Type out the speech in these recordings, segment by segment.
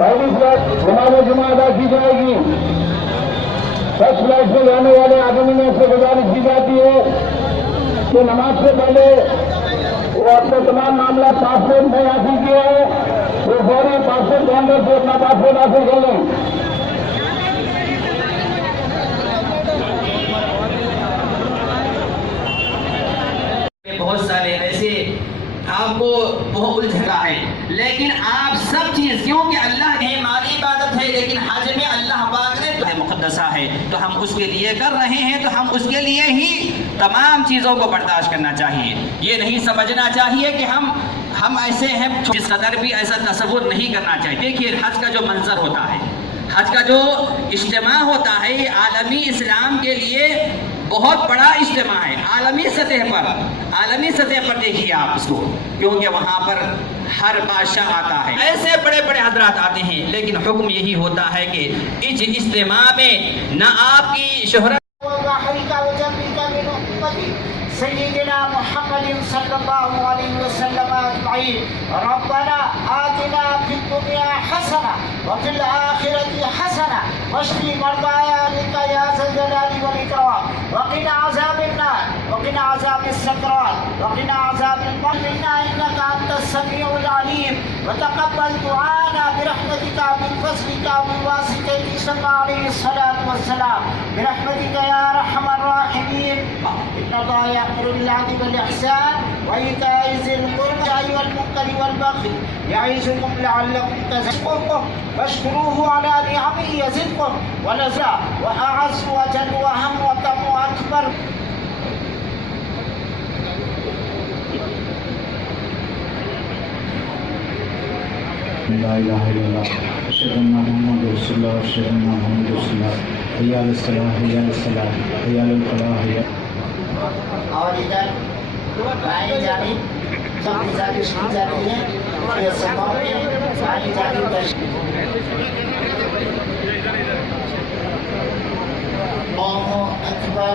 पहली फ्लाइट नमाज जुमा अदा की जाएगी। फर्स्ट फ्लाइट में जाने वाले आदमी में से गुजारिश की जाती है कि नमाज से पहले वो अपने तमाम मामला पासपोर्ट में हासिल किया है तो फौरी पासपोर्ट काउंटर से अपना पासपोर्ट हासिल कर लें। बहुत सारे ऐसे आपको बहुत उलझा है, लेकिन आप सब चीज क्योंकि अल्लाह की माली इबादत है, लेकिन हज में अल्लाह पाक ने तो मुक़द्दसा है तो हम उसके लिए कर रहे हैं, तो हम उसके लिए ही तमाम चीज़ों को बर्दाश्त करना चाहिए। ये नहीं समझना चाहिए कि हम ऐसे हैं, जिस कदर भी ऐसा तसव्वुर नहीं करना चाहिए। देखिए हज का जो मंजर होता है, हज का जो इज्तिमा होता है, ये आलमी इस्लाम के लिए बहुत बड़ा इज्तिमा है। आलमी सतह पर देखिए आप उसको, क्योंकि वहाँ पर हर बादशाह आता है, ऐसे बड़े बड़े हजरात आते हैं, लेकिन हुक्म यही होता है कि इस इज्तिमा में न आपकी शोहरत सय्यिदना मुहम्मदिन सल्लल्लाहु अलैहि वसल्लम अजमईन। रब्बना आतिना फिद दुनिया हसना व फिल आखिरति हसना वक़िना मर्दायाका या ज़ल जलाली वल इकराम वक़िना अज़ाबिन नार वक़िना अज़ाबिस सकरात वक़िना अज़ाबिल क़ब्र इन्नका अंतस समीउल अलीम व तक़ब्बल दुआना बिरहमतिका मिन फज़लिका व वासितति सल्लल्लाहु अलैहि सल्लल्लाहु वस्सलाम बिरहमतिका या अरहमर राहिमीन। इन्नका यअमुरु बिल अदली वल इहसान व ईताइ ज़िल क़ुर्बा वल मुनकरि वल बग़ि यइज़ुकुम लअल्लकुम तज़क्करून वश्कुरूहु अला निअमिही यज़िदकुम व लज़ा व अअज़्ज़ व अजल्ल व अहम व अतम व अकबर। ला इलाहा इल्लल्लाह अशहदु अन्ना मुहम्मदुर रसूलुल्लाह अशहदु अन्ना मुहम्मदुर रसूलुल्लाह हय्या अलस सलाह हय्या अलस सलाह हय्या अलल फलाह हय्या। और इधर बाएं जानिब जब गुजारिश की जाती है ये समाओं में बाएं जानिब अल्लाहु अकबर।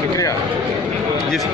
शुक्रिया जी सर।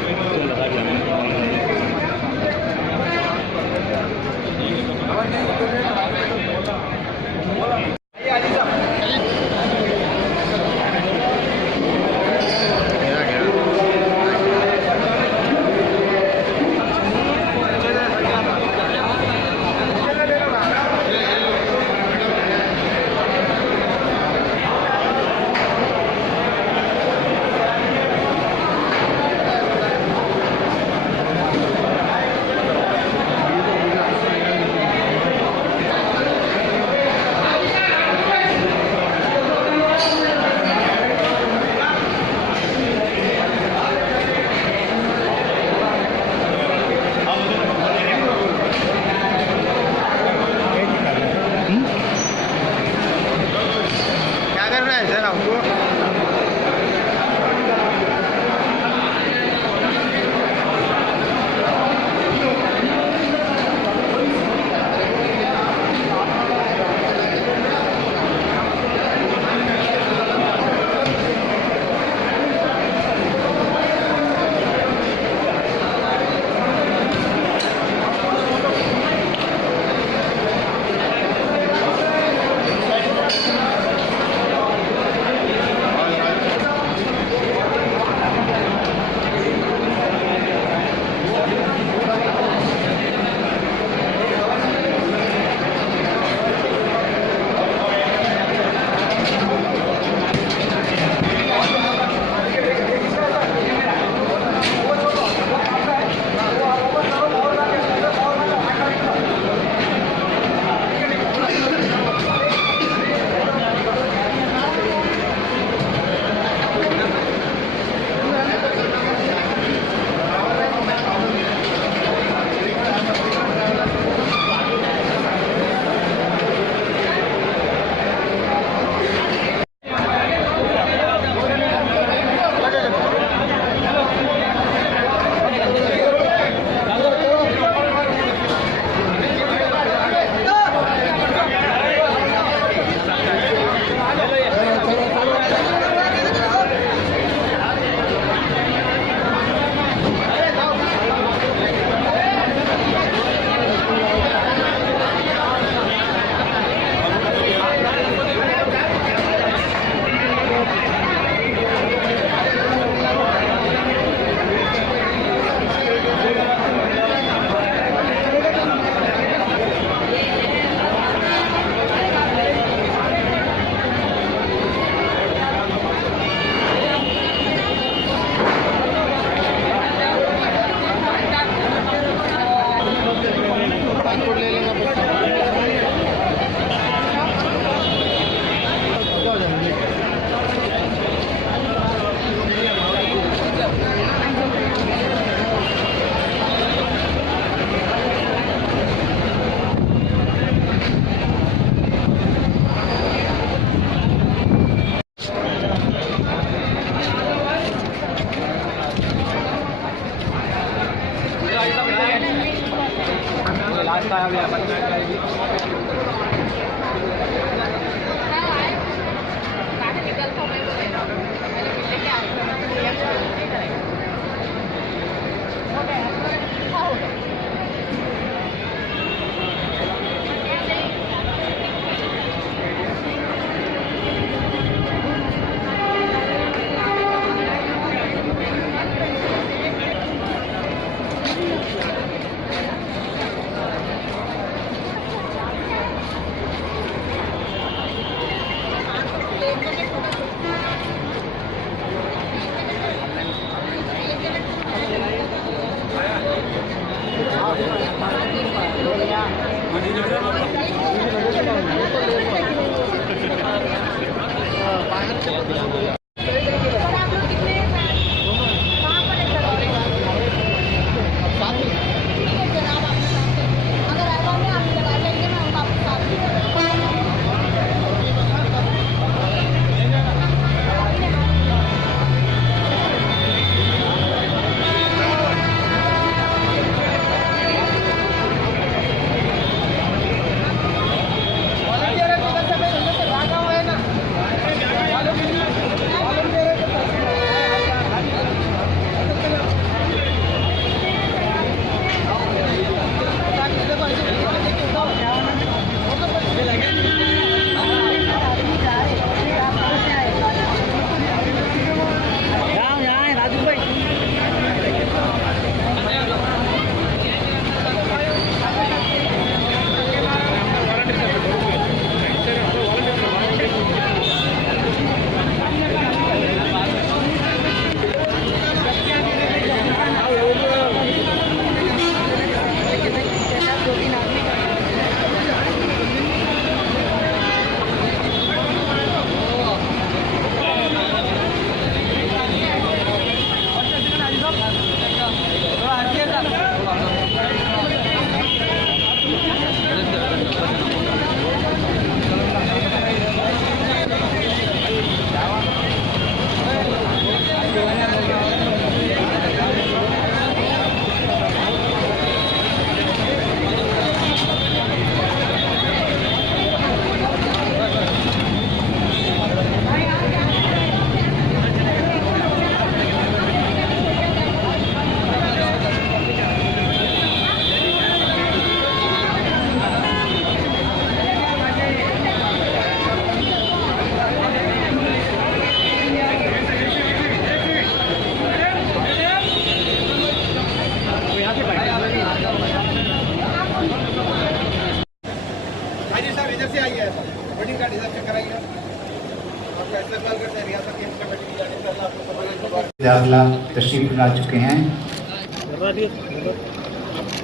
दाखिला तशरीफ ला चुके हैं।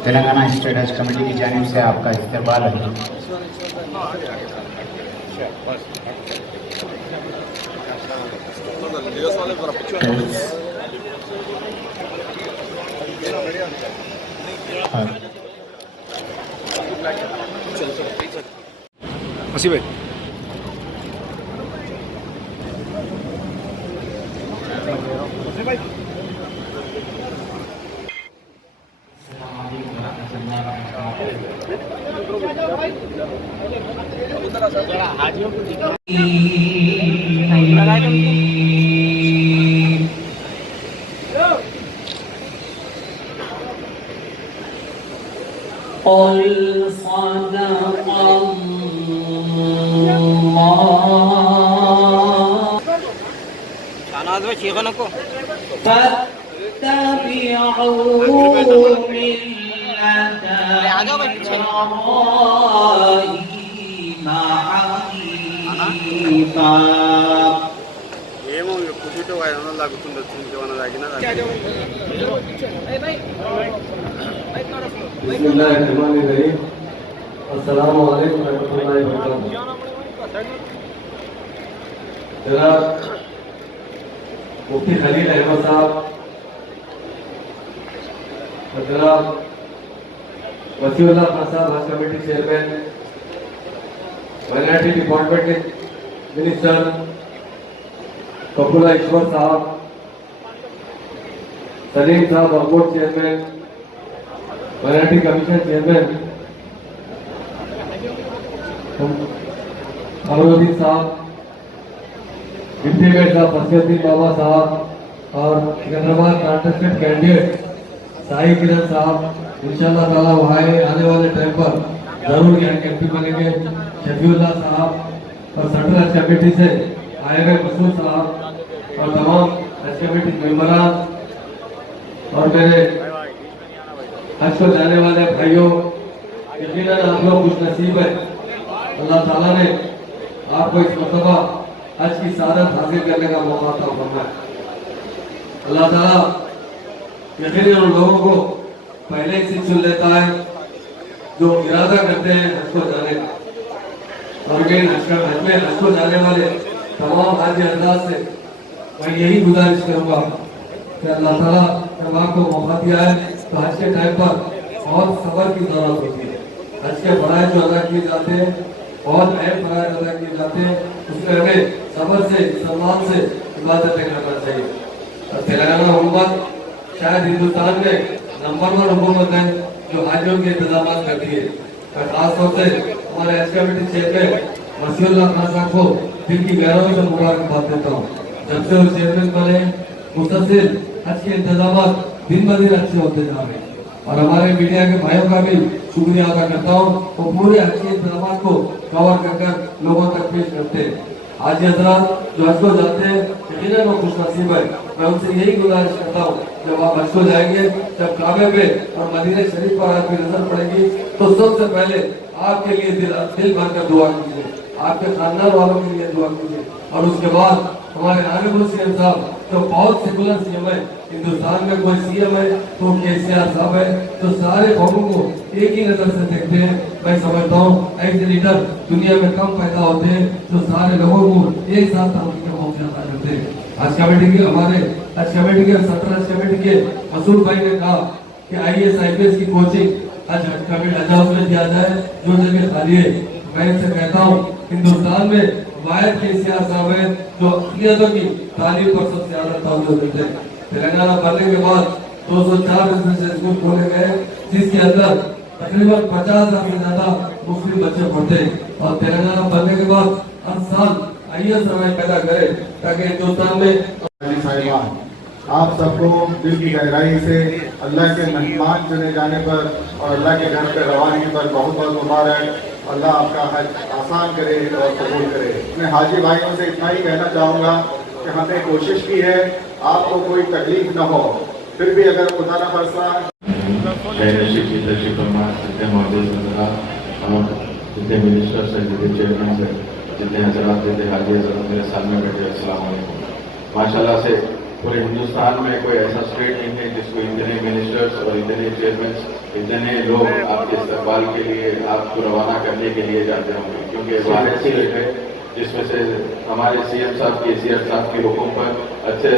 तेलंगाना स्टेट हज कमेटी की जानिब से आपका इस्तकबाल है। मसी भाई ఏమో కుదిరితే 500 లాగుతుండొచ్చు ఇంకేమైనా తాగినా बिस्मिल्लाहिर्रहमानिर्रहीम अस्सलामु अलैकुम रहमतुल्लाहि व बरकातहू। जनाब मुफ्ती खलील अहमद साहब और जनाब वसीउल्लाह खान साहब हज कमेटी चेयरमैन, माइनॉरिटी डिपार्टमेंट के मिनिस्टर कपूला ईश्वर साहब, सलीम साहब board chairman, minority commission chairman Amruddin साहब, डिप्टी मेयर साहब फसीउद्दीन बाबा साहब और सिकंदराबाद कॉन्टेस्टेड कैंडिडेट साई किरण साहब, इंशाअल्लाह ताला वहाँ आने वाले टाइम पर जरूर यहाँ के एमपी बनेंगे। शफीउल्लाह साहब और सेंट्रल हज कमेटी से आए हुए मसूद साहब और तमाम हज कमेटी मेंबरान और मेरे हज को जाने वाले भाइयों, यकीनन आप लोग खुश नसीब है। अल्लाह ताला ने आपको इस मरतबा हज की सादत हासिल करने का मौका अता फरमाया। अल्लाह ताला यकीनन उन लोगों को पहले से चुन लेता है जो इरादा करते हैं हज को जाने का। और हज को जाने वाले तमाम हाजी हजरात से मैं यही गुजारिश करूंगा कि अल्लाह ताला जब आपको मौका दिया है तो हज के टाइम पर बहुत सब्र की जरूरत होती है। हज के फराइज जो अदा किए जाते हैं, बहुत अहम फराइज अदा किए जाते हैं, उसमें हमें सब्र से, सम्मान से इबादतें करना चाहिए। तेलंगाना हुकूमत शायद हिंदुस्तान में नंबर 1 हुकूमत है जो हाजियों के इंतजाम करती है। मैं खासतौर से हमारे हज कमेटी चेयरमैन मसीहुल्लाह खान साहब को दिल की गहराई से मुबारकबाद देता हूँ। जब से वो चेयरमैन बने मुसलसल हज के इंतजाम दिन ब दिन अच्छे होते जा रहे हैं और हमारे मीडिया के भाइयों का भी शुक्रिया अदा करता हूँ। वो पूरे हज के इंतजाम को कवर कर लोगों तक पेश करते हैं। हाजी हजरात जो हज को जाते हैं यकीनन वो खुशनसीब है। मैं उनसे यही गुजारिश करता हूँ, जब आप हज को जाएंगे, जब काबे पे और मदीना शरीफ पर आपकी नजर पड़ेगी तो सबसे पहले आपके लिए दिल भर कर दुआ कीजिए, आपके खानदान वालों के लिए दुआ कीजिए और उसके बाद हमारे ऑनरेबल सीएम साहब तो बहुत सेकुलर सीएम है। हिंदुस्तान में कोई सीएम है तो केसीआर साहब है, तो सारे कौमों को एक ही नजर से देखते हैं। मैं समझता हूँ ऐसे लीडर दुनिया में कम पैदा होते हैं जो सारे लोगों को एक साथ तरक्की का मौका अदा करते हैं। हज कमेटी के हमारे हज कमेटी के 17 हज कमेटी के मसूद भाई ने कहा कि IAS IPS की कोचिंग हज कमेटी हज हाउस में दिया जाए जो जगह खाली है। मैं इनसे कहता हूँ हिंदुस्तान में वायद केसीआर साहब है जो अक़लियतों की तालीम पर सबसे ज्यादा तवज्जो देते हैं। तेलंगाना बनने के बाद 204 रेजिडेंशियल स्कूल खोले गए जिसके अंदर तकरीबन 50,000 से ज्यादा मुस्लिम बच्चे पढ़ते हैं और तेलंगाना बनने के बाद हर साल IAS पैदा करे ताकि हिंदुस्तान में आप सबको दिल की गहराई से अल्लाह के मेहमान चुने जाने पर और अल्लाह के घर पर रवानगी पर बहुत बहुत मुबारक। अल्लाह आपका हज आसान करे और कबूल करे। मैं हाजी भाइयों से इतना ही कहना चाहूँगा कि हमने कोशिश की है आपको कोई तकलीफ न हो, फिर भी अगर खुदा न खास्ता जितने मिनिस्टर्स हैं, जितने चेयरमैन हैं, जितने हजरात, जितने हाजी हजरात मेरे सामने बैठे, अस्सलाम वालेकुम। माशाल्लाह से पूरे हिंदुस्तान में कोई ऐसा स्टेट नहीं है जिसको इतने मिनिस्टर्स और इतने चेयरमैन, इतने लोग आपके इस्तकबाल के लिए, आपको रवाना करने के लिए जाते होंगे, क्योंकि वाहिद स्टेट है जिसमें से हमारे CM साहब केसीआर साहब के हुक्म पर अच्छे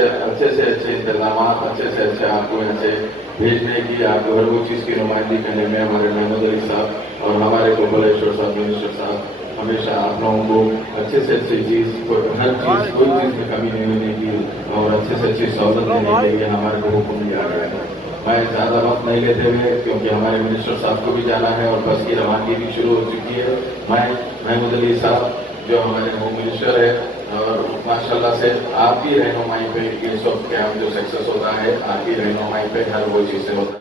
से अच्छे इंतजाम, अच्छे से अच्छे आपको यहाँ से भेजने की, आपको हर वो चीज़ की नुमाइंदगी करने में हमारे महमूद अली साहब और हमारे गोपालेश्वर साहब मिनिस्टर साहब हमेशा आप लोगों को अच्छे से अच्छी चीज़, हर चीज़, कोई चीज़ में कमी नहीं होने की और अच्छे से अच्छी सहूलत देने के लिए हमारे को हुक्म दिया गया है। मैं ज़्यादा वक्त नहीं लेते हुए, क्योंकि हमारे मिनिस्टर साहब को भी जाना है और बस की रवानगी भी शुरू हो चुकी है। मैं महमूद अली साहब जो हमारे होम मिनिस्टर है और माशाल्लाह से आपकी रहनुमाई पे ये सब काम जो सक्सेस होता है, आपकी रहनुमाई पे हर वो चीज़ें होता है।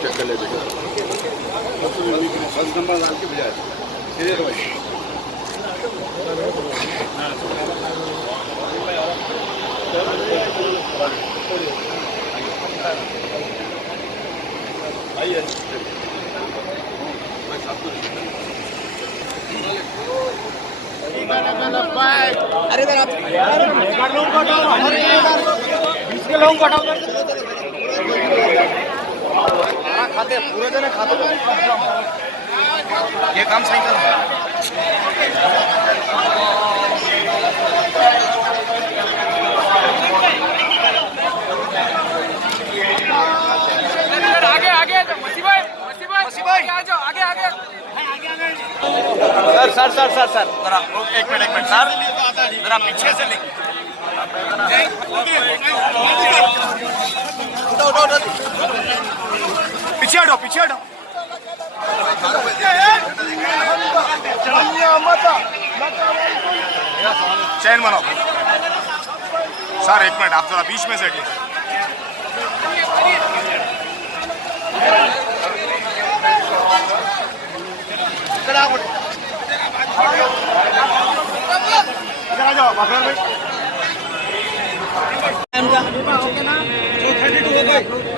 चेक कर ले बेटा, बस नंबर डाल के भेजा सीधे भाई। आइए अरे इधर आप बीच के लोगों को हटाओ। खाते पूरे जने खाते ये काम सही कर आगे आगे मसी भाई आ जाओ आगे आगे सर जरा एक मिनट सर जरा पीछे से पीछे हटो चैन बनाओ सर एक मिनट आप जरा बीच में से हटिए इधर आ जाओ भाई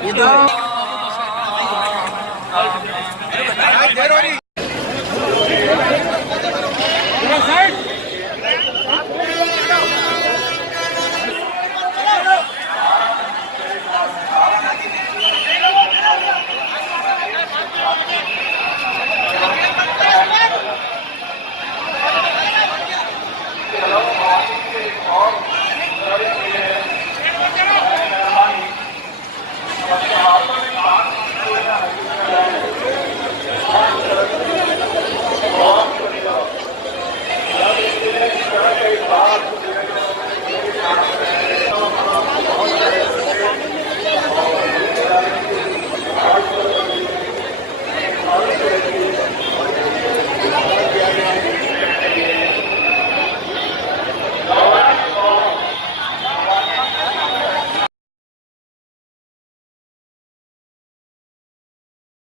ये